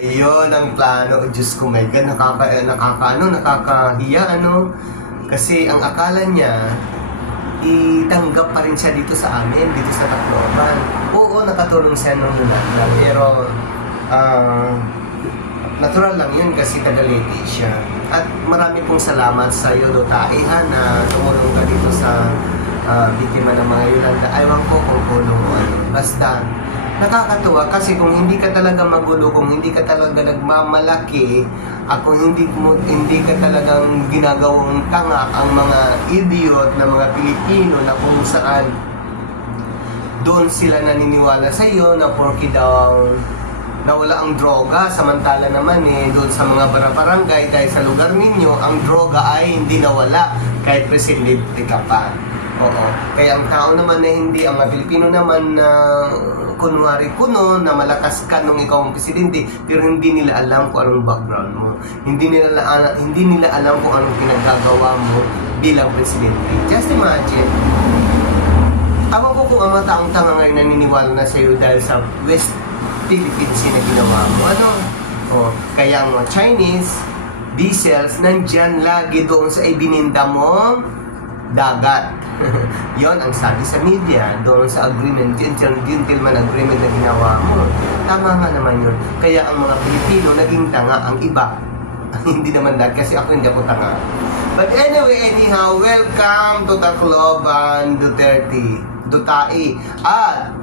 Ayun ang plano. Diyos ko, my God, nakakahiya, ano? Kasi ang akala niya, itanggap pa rin siya dito sa amin, dito sa Tacloban. Oo, nakatulong siya nung lunan. Pero, natural lang yun kasi taga-Leyte siya. At marami pong salamat sa iyo, Dotaihan, na tumulong ka dito sa biktima ng mga Yolanda. Aywan ko kung tulong o ano. Basta, nakakatuwa kasi kung hindi ka talaga magulo, kung hindi ka talaga nagmamalaki, at kung hindi ka talagang ginagawang tanga ang mga idiot na mga Pilipino na kung saan doon sila naniniwala sa iyo na porky daw nawala ang droga, samantala naman doon sa mga barangay dahil sa lugar ninyo, ang droga ay hindi nawala kahit presidente ka pa. Oo. Kaya ang tao naman na hindi, ang mga Pilipino naman na kunwari kuno na malakas ka nung ikaw ang presidente, pero hindi nila alam kung anong background mo. Hindi nila alam kung anong pinagkagawa mo bilang presidente. Just imagine. Awan ko kung ang mga taong tanga ngayon naniniwala na sa iyo dahil sa West Philippines na ginawa mo. Ano? Kaya ang mga Chinese diesels nandyan lagi doon sa ibininda mo dagat. Yon ang sabi sa media doon sa agreement, gentleman agreement na ginawa mo. Tama nga naman yun. Kaya ang mga Pilipino naging tanga, ang iba hindi naman lahat kasi ako hindi ako tanga. But anyway, anyhow, welcome to Tacloban, Dutai. At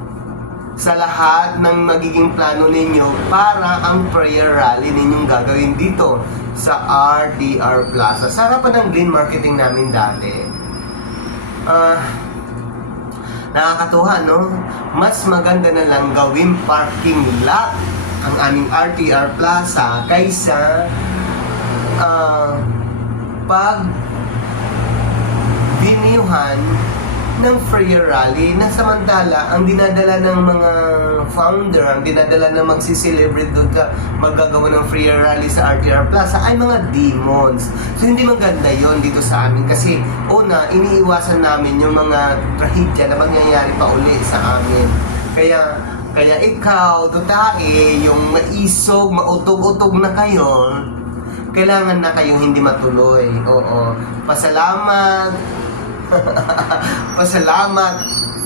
sa lahat ng magiging plano ninyo para ang prayer rally ninyong gagawin dito sa RDR Plaza. Sa harapan ng green marketing namin dati. Nakakatuwa, no? Mas maganda na lang gawin parking lot ang aming RDR Plaza kaysa pag biniyuhan ng prayer rally na samantala ang dinadala ng mga founder, ang dinadala ng magsiselebrate doon ka maggagawa ng prayer rally sa RTR Plaza ay mga demons. So hindi maganda yon dito sa amin kasi una, iniiwasan namin yung mga trahedya na mangyayari pa uli sa amin. Kaya ikaw, Dutai, yung maisog, mautog-utog na kayo, kailangan na kayong hindi matuloy. Oo. Pasalamat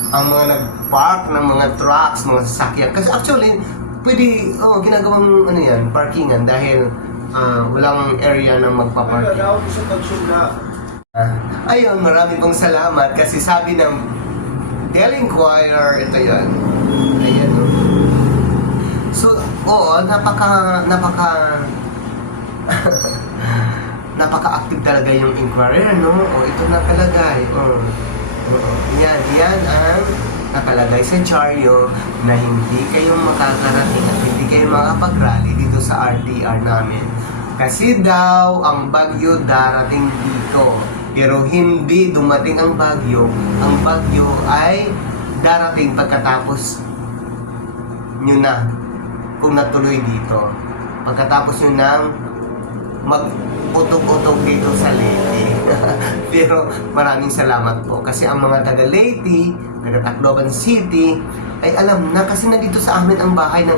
ang mga nag-park ng mga trucks, mga sasakyan. Kasi actually, pwede, ginagawang parkingan dahil walang area na magpaparking. Ayun, marami pong salamat kasi sabi ng Daily Inquirer, ito yan. Ayan. So, napaka-active talaga yung inquirer, no? Ito nakalagay. Yan ang nakalagay sa dyaryo na hindi kayo makakarating at hindi kayo makapag-rally dito sa RTR namin. Kasi daw, ang bagyo darating dito. Pero hindi dumating ang bagyo. Ang bagyo ay darating pagkatapos nyo na kung natuloy dito. Pagkatapos nyo nang mag-utog-utog dito sa Leyte. Pero maraming salamat po kasi ang mga taga-Leyte, taga-Tacloban City ay alam na kasi nandito sa amin ang bahay ng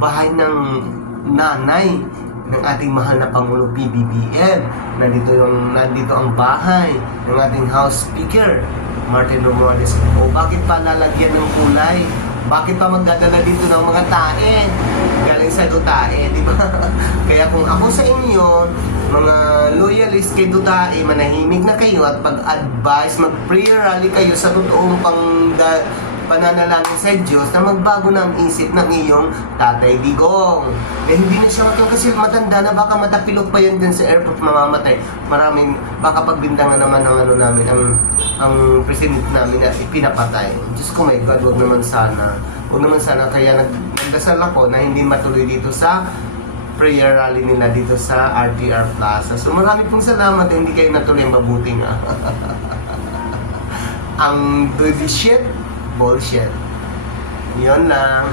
bahay ng nanay ng ating mahal na Pangulo PBBM. Nandito ang bahay ng ating House Speaker Martin Romualdez. Bakit pa lalagyan ng kulay? Bakit pa magdadala dito ng mga tae? Galing sa Dutai, di ba? Kaya kung ako sa inyo, mga loyalist kay Dutai, manahimik na kayo at pag-advise, mag-prayer rally kayo sa totoong pananalangin sa Diyos na magbago na ang isip ng iyong Tatay Digong. Hindi na siya kasi matanda na baka matapilok pa yan din sa airport, mamamatay. Baka pagbintangan naman ng namin, ang president namin na pinapatay. Diyos ko, my God, huwag naman sana. Kaya nagdasal ako na hindi matuloy dito sa prayer rally nila dito sa RTR Plaza. So marami pong salamat, hindi kayo natuloy mabuti nga. Ang bullshit. Yun lang.